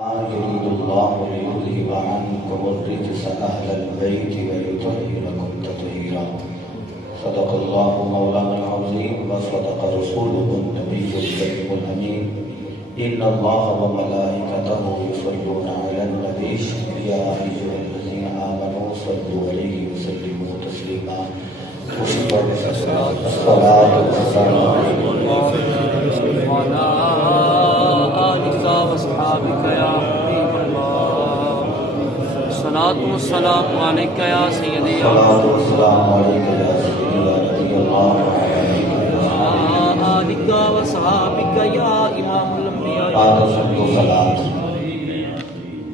يريد الله ليذهب عنكم الرجس أهل البيت ويطهركم تطهيرا. صدق الله مولانا العظيم وصدق رسوله النبي الكريم الأمين. إن الله وملائكته يصلون على النبي يا أيها الذين آمنوا صلوا عليه وسلموا تسليما. الصلاة والسلام عليكم وعلى آلك وأصحابك يا حبيب الله. الصلاة والسلام عليك يا سيدي يا الصلاة والسلام عليك يا سيدي يا نبي الله وعلى آلك وأصحابك يا إمام الأنبياء.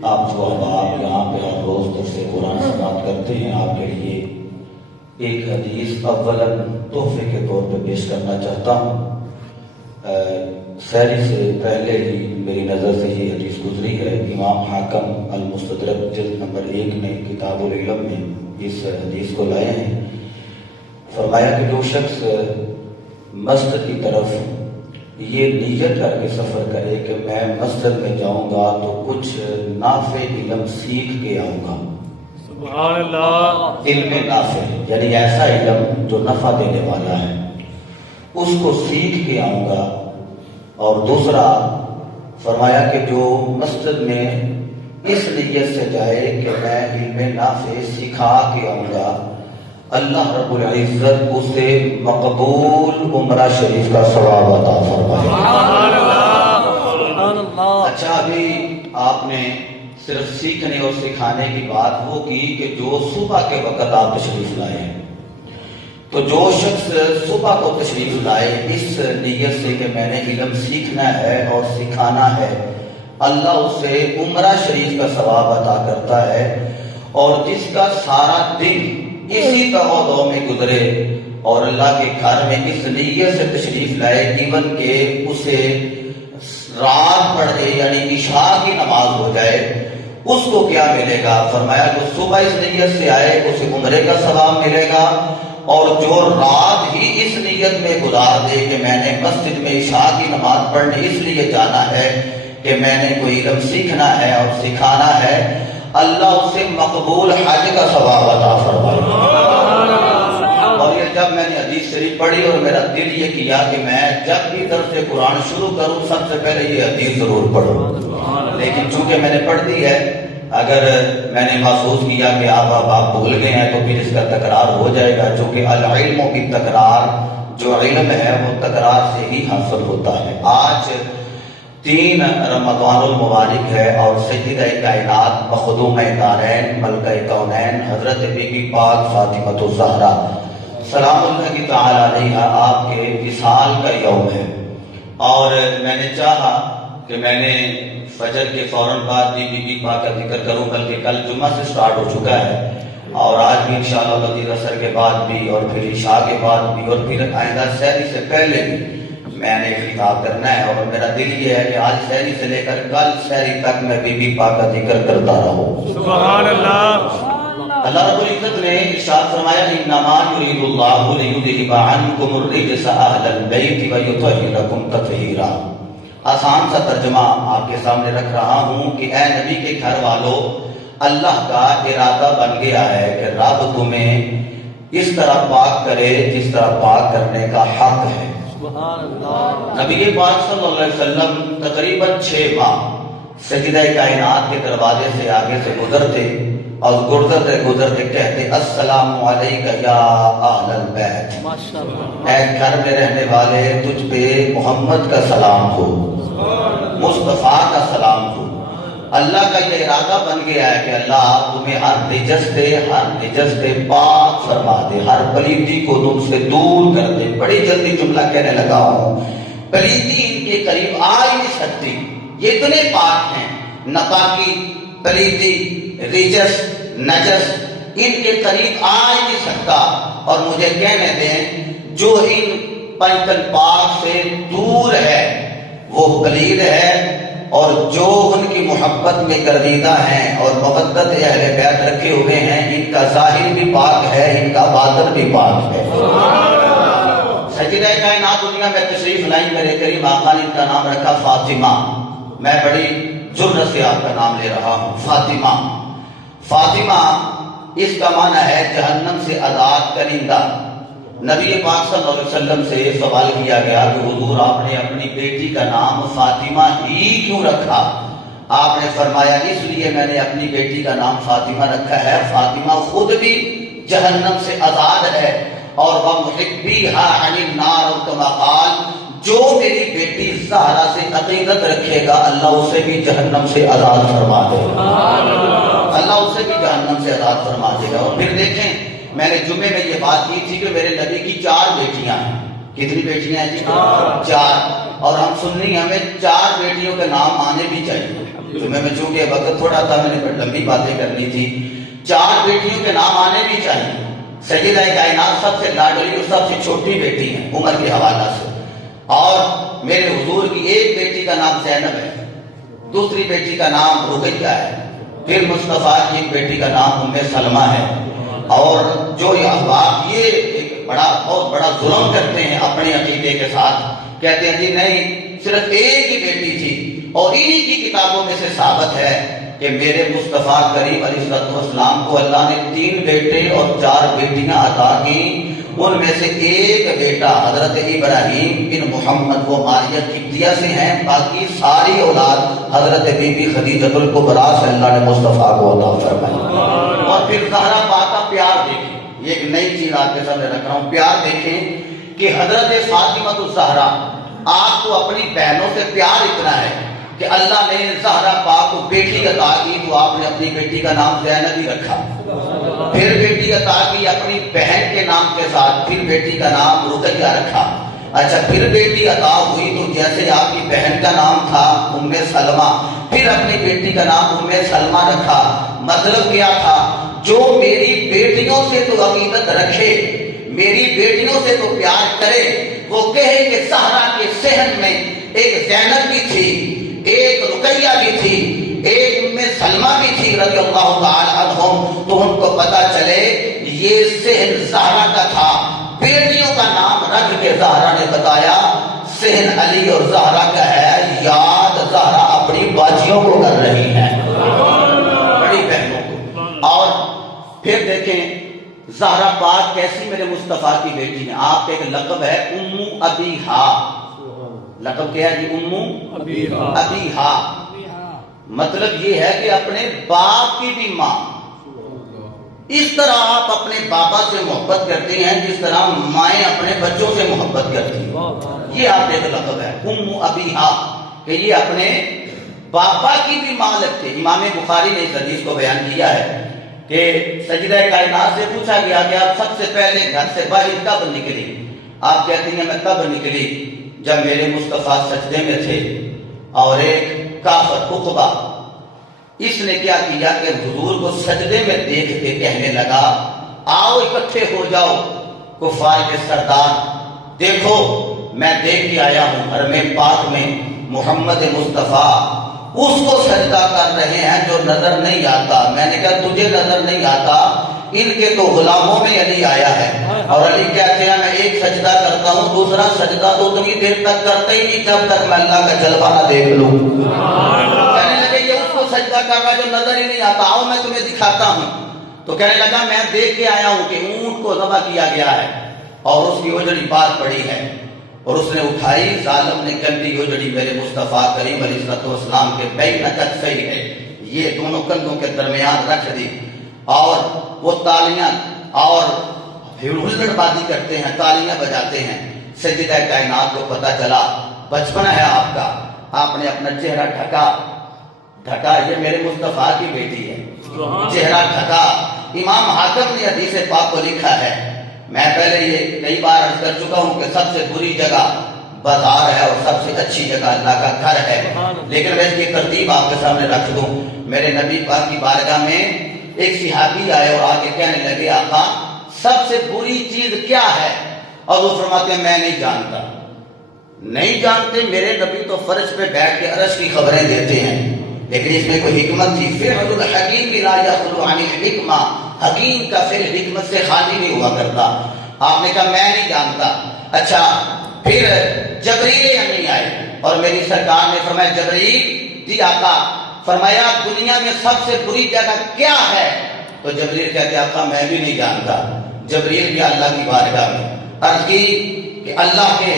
آپ جو احباب یہاں پہ ہر روز درس قرآن سماعت کرتے ہیں، آپ کے لیے ایک حدیث اولاً تحفے کے طور پہ پیش کرنا چاہتا ہوں. سحری سے پہلے ہی میری نظر سے یہ حدیث گزری ہے. امام حاکم المستدرک جلد نمبر 1 میں کتاب العلم میں اس حدیث کو لائے ہیں. فرمایا کہ جو شخص مسجد کی طرف یہ نیت کر کے سفر کرے کہ میں مسجد میں جاؤں گا تو کچھ نافع علم سیکھ کے آؤں گا. سبحان اللہ. علم نافع یعنی ایسا علم جو نفع دینے والا ہے، اس کو سیکھ کے آؤں گا. اور دوسرا فرمایا کہ جو مسجد میں اس نیت سے جائے کہ میں علم نافع سکھا کے آؤں گا، اللہ رب العزت اسے مقبول عمرہ شریف کا ثواب عطا فرمائے. اچھا، ابھی آپ نے صرف سیکھنے اور سکھانے کی بات وہ کی کہ جو صبح کے وقت آپ تشریف لائے ہیں، تو جو شخص صبح کو تشریف لائے اس نیت سے کہ میں نے علم سیکھنا ہے اور سکھانا ہے، اللہ اسے عمرہ شریف کا ثواب عطا کرتا ہے. اور جس کا سارا دن اسی تہودوں میں گزرے اور اللہ کے گھر میں اس نیت سے تشریف لائے ایون کہ اسے رات پڑ جائے یعنی عشاء کی نماز ہو جائے، اس کو کیا ملے گا؟ فرمایا کہ صبح اس نیت سے آئے اسے عمرے کا ثواب ملے گا، اور جو رات ہی اس نیت میں گزار دے کہ میں نے مسجد میں عشاء کی نماز پڑھنے اس لیے جانا ہے کہ میں نے کوئی علم سیکھنا ہے اور سکھانا ہے، اللہ اسے مقبول حج کا ثواب عطا فرمائے. اور یہ جب میں نے حدیث شریف پڑھی اور میرا دل یہ کیا کہ میں جب بھی درس قرآن شروع کروں سب سے پہلے یہ حدیث ضرور پڑھوں، لیکن چونکہ میں نے پڑھ دی ہے، اگر میں نے محسوس کیا کہ آپ بھول گئے ہیں تو پھر اس کا تکرار ہو جائے گا، چونکہ العلم کی تکرار جو علم ہے وہ تکرار سے ہی حاصل ہوتا ہے. آج 3 رمضان المبارک ہے اور سیدہ کائنات مخدوم دارین ملکہ کونین حضرت بی بی پاک فاطمۃ الزہرا سلام اللہ کی تعالی علیہا آپ کے وصال کا یوم ہے. اور میں نے چاہا کہ میں نے فجر کے فوراً بعد بھی بی بی پاک کا ذکر کروں، بلکہ کل جمعہ سے سٹارٹ ہو چکا ہے اور آج بھی انشاءاللہ وزیر اثر کے بعد بھی اور پھر عشاء کے بعد بھی اور پھر آئندہ سحری سے پہلے بھی میں نے خطاب کرنا ہے. اور میرا دل یہ ہے کہ آج سحری سے لے کر کل سحری تک میں بی بی پاک کا ذکر کرتا رہوں. سبحان اللہ. اللہ رب العزت نے ارشاد فرمایا انما یرید اللہ لیذھب عنکم الرجس اہل البیت ویطہرکم تطہیرا. آسان سا ترجمہ آپ کے سامنے رکھ رہا ہوں کہ اے نبی کے گھر والوں، اللہ کا ارادہ بن گیا ہے کہ رب تمہیں اس طرح پاک کرے جس طرح پاک کرنے کا حق ہے. نبی پاک صلی اللہ علیہ وسلم تقریباً 6 ماہ سجدہ کائنات کے دروازے سے آگے سے گزرتے اور گزرتے کہتے السلام علیکہ یا اہل البیت، اے گھر میں رہنے والے تجھ پہ محمد کا سلام ہو، مصطفیٰ کا سلام ہو. اللہ کا یہ ارادہ بن گیا ہے کہ اللہ تمہیں ہر نجس سے پاک فرما دے، ہر پلیتی کو تم سے دور کر دے. بڑی جلدی جملہ کہنے لگا ہوں، پلیتی ان کے قریب آ ہی نہیں سکتی، یہ اتنے پاک ہیں. ناپاکی، پلیتی، رجس، نجس ان کے قریب آ ہی نہیں سکتا. اور مجھے کہنے دیں جو ان پنجتن پاک سے دور ہے وہ قلیل ہے، اور جو ان کی محبت میں گردیدہ ہیں اور مودت اہل بیت رکھے ہوئے ہیں ان کا ظاہر بھی پاک ہے، ان کا باطن بھی پاک ہے. سجدہ کائنات دنیا میں تشریف لائی میرے کریم آقا نے ان کا نام رکھا فاطمہ. میں بڑی جرت سے آپ کا نام لے رہا ہوں، فاطمہ۔ فاطمہ اس کا معنی ہے جہنم سے آزاد کنندہ۔ نبی پاک صلی اللہ علیہ وسلم سے سوال کیا گیا کہ حضور آپ نے اپنی بیٹی کا نام فاطمہ ہی کیوں رکھا؟ آپ نے فرمایا اس لیے میں نے اپنی بیٹی کا نام فاطمہ رکھا ہے، فاطمہ خود بھی جہنم سے آزاد ہے، اور وَمُحِبِّهَا عَنِ النَّارِ كَمَا قَالَ، جو میری بیٹی زہرا سے عقیدت رکھے گا اللہ اسے بھی جہنم سے آزاد فرما دے گا، اللہ اسے بھی جہنم سے آزاد فرما دے گا۔ اور پھر دیکھیں، میں نے جمعے میں یہ بات کی تھی کہ میرے نبی کی 4 بیٹیاں ہیں۔ کتنی بیٹیاں ہیں جی؟ 4۔ اور ہم سنی، ہمیں 4 بیٹیوں کے نام آنے بھی چاہیے۔ جمعے میں چونکہ وقت تھوڑا تھا، میں نے لمبی باتیں کرنی تھی، 4 بیٹیوں کے نام آنے بھی چاہیے۔ سیدہ کائنات سب سے لاڈلی اور سب سے چھوٹی بیٹی ہیں عمر کے حوالہ سے، اور میرے حضور کی ایک بیٹی کا نام زینب ہے، دوسری بیٹی کا نام رقیہ ہے، پھر مصطفیٰ کی ایک بیٹی کا نام ام سلمہ ہے۔ اور جو یہ احباب یہ ایک بہت بڑا ظلم کرتے ہیں اپنے عقیدے کے ساتھ، کہتے ہیں جی نہیں صرف ایک ہی بیٹی تھی، اور انہی کی کتابوں میں سے ثابت ہے کہ میرے مصطفیٰ کریم علیہ السلام کو اللہ نے 3 بیٹے اور 4 بیٹیاں عطا کی، ان میں سے ایک بیٹا حضرت ابراہیم بن محمد وہ ماریہ قبطیہ سے ہیں، باقی ساری اولاد حضرت بی بی خدیجۃ الکبریٰ سے اللہ نے مصطفیٰ کو عطا فرمائی۔ اور پھر زہرا پاک کا پیار دیکھیں، یہ ایک نئی چیز آپ کے سامنے رکھ رہا ہوں، پیار دیکھیں کہ حضرت فاطمہ الزہرا، آپ کو اپنی بہنوں سے پیار اتنا ہے کہ اللہ نے زہرا پاک کو بیٹی عطا کی تو آپ نے اپنی بیٹی کا نام زینب ہی رکھا، پھر بیٹی عطا کی اپنی بہن کے نام کے ساتھ، پھر بیٹی کا نام رقیہ رکھا۔ اچھا پھر بیٹی عطا ہوئی تو جیسے آپ کی بہن کا نام تھا ام سلمہ، پھر اپنی بیٹی کا نام ام سلمہ رکھا۔ مطلب کیا تھا؟ جو میری بیٹیوں سے تو عقیدت رکھے، میری بیٹیوں سے تو پیار کرے، وہ کہے کہ زہرا کے صحن میں ایک زینب بھی تھی، ایک رقیہ بھی تھی، ایک ام سلمہ بھی تھی رضی اللہ تعالی عنہم، تو ان کو پتا چلے یہ صحن زہرا کا تھا۔ بیٹیوں کا نام رکھ کے زہرا نے بتایا صحن علی اور زہرا کا ہے، یاد زہرا اپنی باجیوں کو کر رہی ہے، بڑی بہنوں کو۔ اور پھر دیکھیں زہرا پاک کیسی میرے مصطفیٰ کی بیٹی ہے، آپ کا ایک لقب ہے ام ابیہا۔ لقب کیا ہے جی؟ ام ابیہا، مطلب یہ ہے کہ اپنے باپ کی بھی ماں۔ اس طرح آپ اپنے بابا سے محبت کرتے ہیں جس طرح مائیں اپنے بچوں سے محبت کرتی ہیں، یہ آپ کا ایک لقب ہے ام ابیہا، کہ یہ اپنے بابا کی بھی ماں لگتے۔ امام بخاری نے اس حدیث کو بیان کیا ہے کہ سیدہ کائنات سے پوچھا گیا کہ آپ سب سے پہلے گھر سے باہر کب نکلی؟ آپ کہتی ہیں میں تب نکلی جب میرے مصطفیٰ سجدے میں تھے، اور ایک کافر عقبہ اس نے کیا کیا کہ حضور کو سجدے میں دیکھ کے کہنے لگا آؤ اکٹھے ہو جاؤ کفار کے سردار، دیکھو میں دیکھ کے آیا ہوں حرم پاک میں محمد مصطفیٰ اس کو سجدہ کر رہے ہیں جو نظر نہیں آتا۔ میں نے کہا تجھے نظر نہیں آتا، ان کے تو غلاموں میں علی آیا ہے، اور علی کہتے ہیں میں ایک سجدہ کرتا ہوں، دوسرا سجدہ تو اتنی دیر تک کرتا ہی نہیں جب تک میں اللہ کا جلوہ نہ دیکھ لوں۔ کہنے لگے یہ اس کو سجدہ کر رہا ہے جو نظر ہی نہیں آتا، آؤ میں تمہیں دکھاتا ہوں۔ تو کہنے لگا میں دیکھ کے آیا ہوں کہ اونٹ کو ذبح کیا گیا ہے اور اس کی اجڑی بات پڑی ہے، اور اس نے اٹھائی، ظالم نے گندی اجڑی میرے مصطفیٰ کریم علیہ السلام کے بین کتفی ہے، یہ دونوں کندھوں کے درمیان رکھ دی، اور وہ تالیاں اور ہلڑ بازی کرتے ہیں، تالیاں بجاتے ہیں۔ سیدہ کائنات کو پتا چلا بچپن ہے آپ کا، آپ نے اپنا چہرہ ڈھکا، یہ میرے مصطفیٰ کی بیٹی ہے، چہرہ ڈھکا۔ امام حاکم نے حدیث پاک کو لکھا ہے، میں پہلے یہ کئی بار عرض کر چکا ہوں کہ سب سے بری جگہ بازار ہے اور سب سے اچھی جگہ اللہ کا گھر ہے، لیکن میں اس کی ترتیب آپ کے سامنے رکھ دوں۔ میرے نبی پاک کی بارگاہ میں ایک صحابی آئے اور آگے کہنے لگے آقا سب سے بری چیز کیا ہے؟ اور وہ فرماتے ہیں میں نہیں جانتا۔ نہیں جانتے؟ میرے نبی تو فرش پہ بیٹھ کے عرش کی خبریں دیتے ہیں، لیکن اس میں کوئی حکمت تھی۔ فعل الحکیم لا یخلو عن الحکمہ، حکیم کا فعل حکمت سے خالی نہیں ہوا کرتا۔ آپ نے کہا میں نہیں جانتا۔ اچھا پھر جبریل امین آئے اور میری سرکار نے فرمایا جبریل جی آقا فرمایا دنیا میں سب سے بری جگہ کیا ہے؟ تو جبریل کہتے آقا میں بھی نہیں جانتا. جبریل بھی اللہ کی بارگاہ میں عرض کی کہ اللہ کے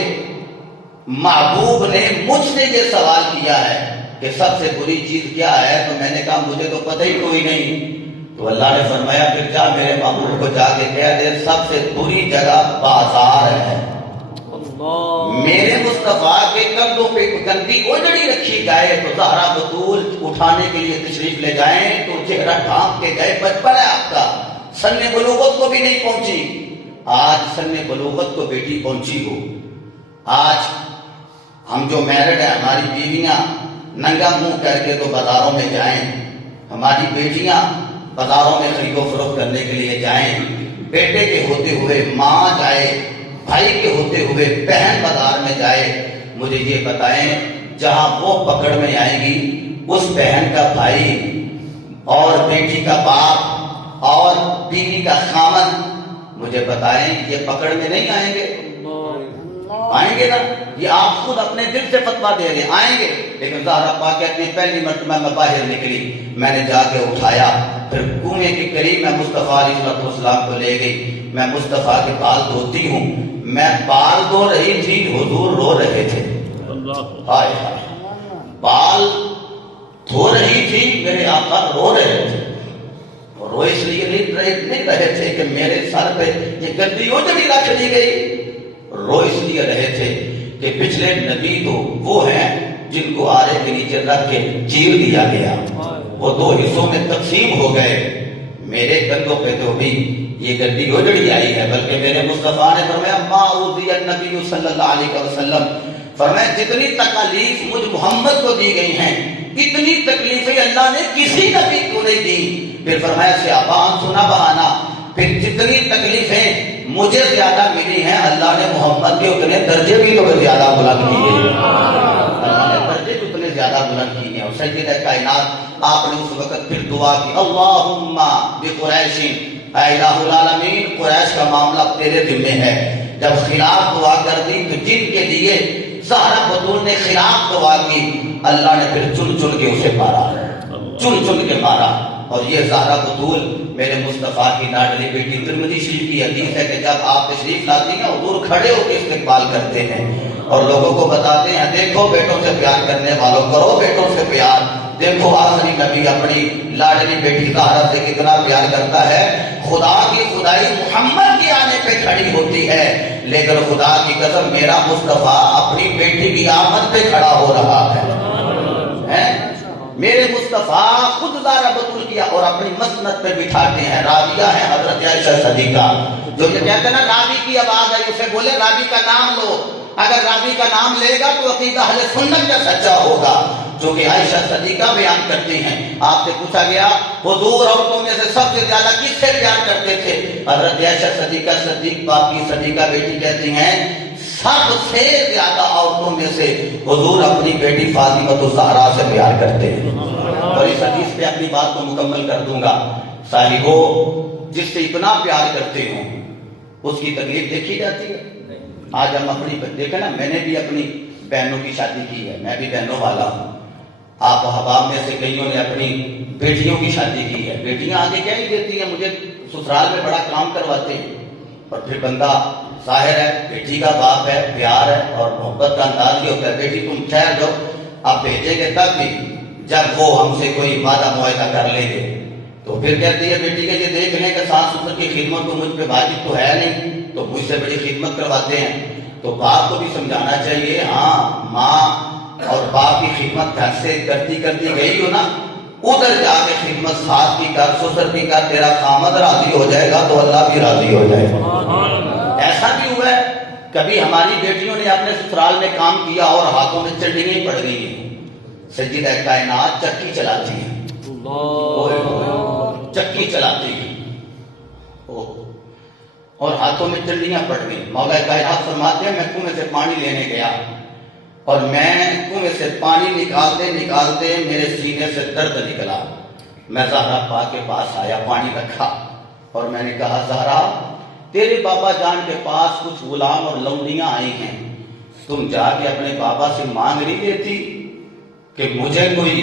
محبوب نے مجھ سے یہ سوال کیا ہے کہ سب سے بری چیز کیا ہے؟ تو میں نے کہا مجھے تو پتہ ہی کوئی نہیں. تو اللہ نے فرمایا پھر جا میرے محبوب کو جا کے کہہ دے سب سے بری جگہ بازار ہے. میرے مصطفیٰ کے کندھوں پہ گندی اجڑی رکھی جائے تو زہرا بطول اٹھانے کے لیے تشریف لے جائیں تو چہرہ ڈھانپ کے گئے. بچپن ہے آپ کا, سن بلوغت کو بھی نہیں پہنچی. آج سن بلوغت کو بیٹی پہنچی ہو. آج ہم جو میرڈ ہیں ہماری بیویاں ننگا منہ کر کے تو بازاروں میں جائیں, ہماری بیٹیاں بازاروں میں خرید و فروخت کرنے کے لیے جائیں. بیٹے کے ہوتے ہوئے ماں جائے, بھائی کے ہوتے ہوئے بہن بازار میں جائے. مجھے یہ بتائیں جہاں وہ پکڑ میں آئے گی اس بہن کا بھائی اور بیٹی کا باپ اور بیوی کا خامن, مجھے بتائیں یہ پکڑ میں نہیں آئیں گے؟ آئیں گے نا. یہ آپ خود اپنے دل سے فتویٰ دے رہے آئیں گے. لیکن زہرا پاک کہتی ہیں پہلی مرتبہ میں باہر نکلی, میں نے جا کے اٹھایا, پھر کنویں کے قریب میں مصطفیٰ علیہ السلام کو لے گئی. میں مصطفیٰ کے بال دھوتی ہوں, میں بال دھو رہی تھی حضور رو رہے تھے. ہائے ہائے, بال دھو رہی تھی میرے آقا رو رہے تھے. رو اس لیے نہیں رہے تھے کہ میرے سر پہ یہ گندی اجڑی رکھ دی گئی, رو اس لیے رہے تھے کہ پچھلے نبی تو وہ ہیں جن کو آرے کے نیچے رکھ کے چیر دیا گیا, وہ دو حصوں میں تقسیم ہو گئے. میرے کندھوں پہ تو بھی یہ گندی اجڑی آئی ہے, بلکہ میرے مصطفیٰ نے فرمایا ما اوذی النبی صلی اللہ علیہ وسلم, فرمایا جتنی تکالیف مجھ محمد کو دی گئی ہیں اتنی تکلیفیں اللہ نے کسی نبی کو نہیں دی. پھر فرمایا صحابہ سنا بہانا, پھر جتنی تکلیفیں مجھے زیادہ ملی ہیں اللہ نے محمد کے اتنے درجے بھی تو زیادہ بلند کیے ہیں. اللہ نے درجے بھی اتنے زیادہ بلند کیے ہیں. اور سیدہ کائنات آپ نے اس وقت پھر دعا کی اللہم بقریش, اے الہ العالمین قریش کا معاملہ تیرے ذمہ ہے. جب خلاف دعا کر دی تو جن کے لیے زہرا بطول نے خلاف دعا کی اللہ نے پھر چن چن کے اسے مارا, چن چن کے مارا. اور یہ زہرا بطول میرے مصطفیٰ کی لاڈلی بیٹی. ترمذی شریف کی حدیث ہے کہ جب آپ تشریف لاتی ہیں حضور کھڑے ہو کے استقبال کرتے ہیں اور لوگوں کو بتاتے ہیں دیکھو بیٹوں سے پیار کرنے والوں کرو بیٹوں سے پیار. دیکھو آخری نبی اپنی لاڈلی بیٹی زہرا سے کتنا پیار کرتا ہے. خدا کی خدائی محمد کے آنے پہ کھڑی ہوتی ہے, لیکن خدا کی قسم میرا مصطفیٰ اپنی بیٹی کی آمد پہ کھڑا ہو رہا ہے. میرے مصطفیٰ خود زہرا بطول کیا اور اپنی مسند پہ بٹھاتے ہیں. راویہ ہے حضرت عائشہ صدیقہ, جو یہ کہتے ہیں نا راوی کی آواز ہے, اسے بولے راوی کا نام لو. اگر راوی کا نام لے گا تو عقیدہ اہل سنت کا سچا ہوگا, جو کہ عائشہ صدیقہ بیان کرتی ہیں. آپ سے پوچھا گیا حضور عورتوں میں سے سب سے زیادہ کس سے پیار کرتے تھے؟ حضرت عائشہ صدیقہ صدیق باپ کی صدیقہ بیٹی کہتی ہیں سب سے زیادہ عورتوں میں سے حضور اپنی بیٹی فاطمہ الزہرا سے پیار کرتے ہیں. اور اس حدیث پہ اپنی بات کو مکمل کر دوں گا. صاحبو جس سے اتنا پیار کرتے ہوں اس کی تکلیف دیکھی جاتی ہے. آج ہم اپنی دیکھیں نا, میں نے بھی اپنی بہنوں کی شادی کی ہے, میں بھی بہنوں والا ہوں. آپ احباب میں سے کئیوں نے اپنی بیٹیوں کی شادی کی ہے. بیٹیاں آگے کیا نہیں دیتی ہیں, مجھے سسرال میں بڑا کام کرواتے ہیں. اور پھر بندہ ظاہر ہے بیٹی کا باپ ہے, پیار ہے اور محبت کا انداز یہ ہوتا ہے بیٹی تم ٹھہر جاؤ, آپ بھیجیں گے تب بھی جب وہ ہم سے کوئی وعدہ معاہدہ کر لیں گے. تو پھر کہتی ہے بیٹی کے یہ دیکھ لیں کہ ساس سسر کی خدمت تو مجھ پہ واجب تو ہے نہیں, تو مجھ سے بڑی خدمت کرواتے ہیں. تو باپ کو بھی سمجھانا چاہیے, ہاں ماں اور باپ کی خدمت گھر سے کرتی کرتی گئی ہو نا, ادھر جا کے خدمت ساس کی کر, سسر کی کر, تیرا خامد راضی ہو جائے گا تو اللہ بھی راضی ہو جائے گا. ایسا بھی ہوا ہے کبھی ہماری بیٹیوں نے اپنے سسرال میں کام کیا اور ہاتھوں میں چنڈیاں پڑ گئی ہیں. سیدہ کائنات چکی چلاتی ہیں, چکی چلاتی ہیں اور ہاتھوں میں چنڈیاں پڑ گئی. مولا کائنات فرماتے ہیں میں کنویں سے پانی لینے گیا اور میں کنویں سے پانی نکالتے نکالتے میرے سینے سے درد نکلا. میں زہرا پاک کے پاس آیا, پانی رکھا اور میں نے کہا زہرا تیرے بابا جان کے پاس کچھ غلام اور لونڈیاں آئی ہیں, تم جا کے اپنے بابا سے مانگ نہیں لیتی کہ مجھے کوئی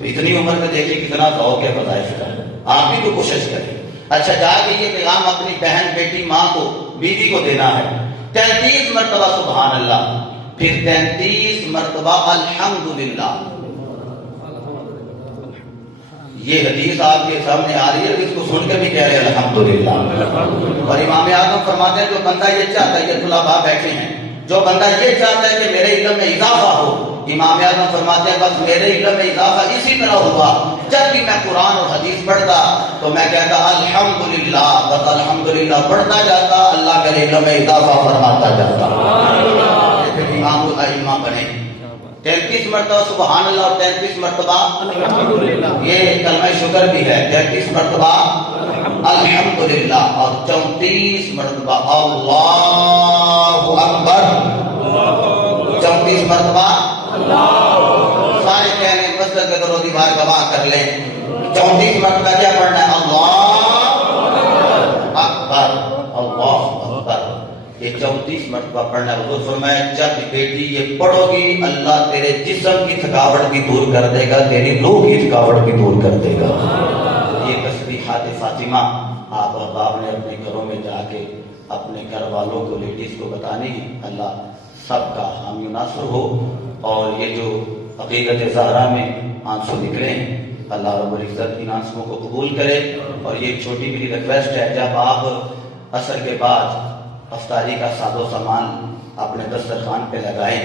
تو اتنی عمر میں دیکھیے کتنا ذوق ہے وظائف کا، آپ بھی تو کوشش کریں۔ اچھا جا کے یہ پیغام اپنی بہن بیٹی ماں کو بیوی کو دینا ہے، 33 مرتبہ سبحان اللہ، پھر 33 مرتبہ الحمدللہ۔ یہ حدیث آپ کے سامنے آ رہی ہے، اس کو سن کے بھی کہہ رہے ہیں الحمدللہ۔ اور امام اعظم فرماتے ہیں جو بندہ یہ چاہتا ہے، یہ طلباء بیٹھے ہیں، جو بندہ یہ چاہتا ہے کہ میرے علم میں اضافہ ہو، امام اعظم فرماتے ہیں بس میرے علم میں اضافہ اسی طرح ہوا، جب بھی میں قرآن اور حدیث پڑھتا تو میں کہتا الحمدللہ، بس الحمدللہ پڑھتا جاتا، اللہ میرے علم میں اضافہ فرماتا جاتا۔ پھر امام الائمہ بنے، 33 مرتبہ سبحان اللہ اور 33 مرتبہ الحمدللہ، یہ کلمہ شکر بھی ہے، 33 مرتبہ الحمدللہ اور 34 مرتبہ اللہ اکبر، 34 مرتبہ سارے کہنے مسجد کے درو دیوار گواہ کر لیں، 34 مرتبہ کیا پڑھنا ہے؟ اللہ اکبر، اللہ اکبر، یہ 34 مرتبہ پڑھنا ہے۔ حضور فرمایا جب بیٹی یہ پڑھو گی اللہ تیرے جسم کی تھکاوٹ بھی دور کر دے گا، تیری روح کی تھکاوٹ بھی دور کر دے گا۔ یہ تسبیحات فاطمہ آپ احباب نے اپنے گھروں میں جا کے اپنے گھر والوں کو، لیڈیز کو بتانی ہے۔ اللہ سب کا حامی و ناصر ہو، اور یہ جو حقیقت زہرا میں آنسو نکلے ہیں اللہ رب العزت ان آنسوؤں کو قبول کرے۔ اور یہ ایک چھوٹی میری ریکویسٹ ہے، جب آپ عصر کے بعد افطاری کا ساز و سامان اپنے دسترخوان پہ لگائیں،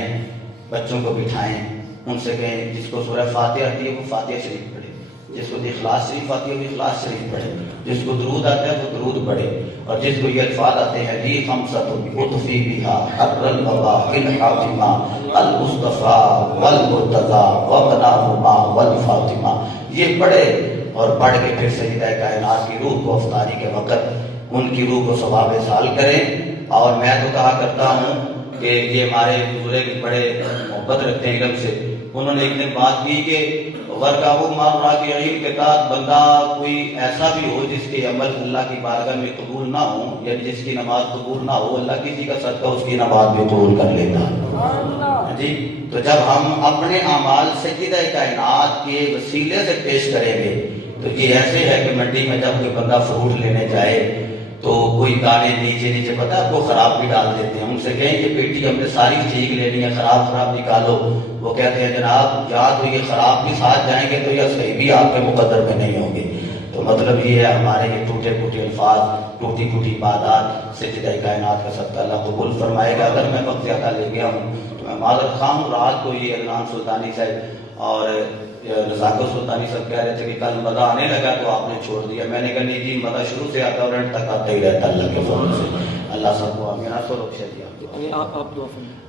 بچوں کو بٹھائیں، ان سے کہیں جس کو سورہ فاتحہ آتی ہے وہ فاتحہ شریف پڑھے، جس کو اخلاص شریف آتی ہے وہ اخلاص شریف پڑھے، جس کو درود آتا ہے وہ درود پڑھے، اور جس کو یہ الفاظ آتے ہیں لی خمسۃ اطفی بہا حر الوبا الحاطمہ المصطفیٰ والمرتضیٰ وابناہما والفاطمہ، یہ پڑھے، اور پڑھ کے پھر سیدہ کائنات کی روح کو افطاری کے وقت ان کی روح کو ثواب سال کریں۔ اور میں تو کہا کرتا ہوں کہ یہ ہمارے بزرگ بڑے محبت رکھتے ہیں علم سے، انہوں نے ایک دن بات کی کہ ورکاؤ مارنا کے علم کے ساتھ بندہ کوئی ایسا بھی ہو جس کے عمل اللہ کی بارگاہ میں قبول نہ ہو، یعنی جس کی نماز قبول نہ ہو، اللہ کسی کا صدقہ اس کی نماز بھی قبول کر لیتا جی۔ تو جب ہم اپنے اعمال سیدہ کائنات کے وسیلے سے پیش کریں گے تو یہ ایسے ہے کہ منڈی میں جب کوئی بندہ فروٹ لینے جائے تو کوئی دانے نیچے نیچے پتہ ہے وہ خراب بھی ڈال دیتے ہیں، ان سے کہیں کہ بیٹی ہم نے ساری چیز لینی ہے، خراب نکالو، وہ کہتے ہیں جناب یا تو یہ خراب بھی ساتھ جائیں گے تو یہ صحیح بھی آپ کے مقدر میں نہیں ہوں گے۔ تو مطلب یہ ہے ہمارے یہ ٹوٹے پھوٹے الفاظ، ٹوٹی پھوٹی باتات سیدہ کائنات کا صدقہ اللہ قبول فرمائے گا۔ اگر میں وقت زیادہ لے گیا ہوں تو میں معذرت خواہ ہوں۔ رات کو یہ عدنان سلطانی صاحب اور رزاق سلطانی صاحب کہہ رہے تھے کہ کل مزہ آنے لگا تو آپ نے چھوڑ دیا، میں نے کہا نہیں جی مزہ شروع سے آتا اور اینڈ تک آتا ہی رہتا اللہ کے فضل سے۔ اللہ سب کو آمین، آپ کو بخشے دیا۔ آپ دعا فرمائیں۔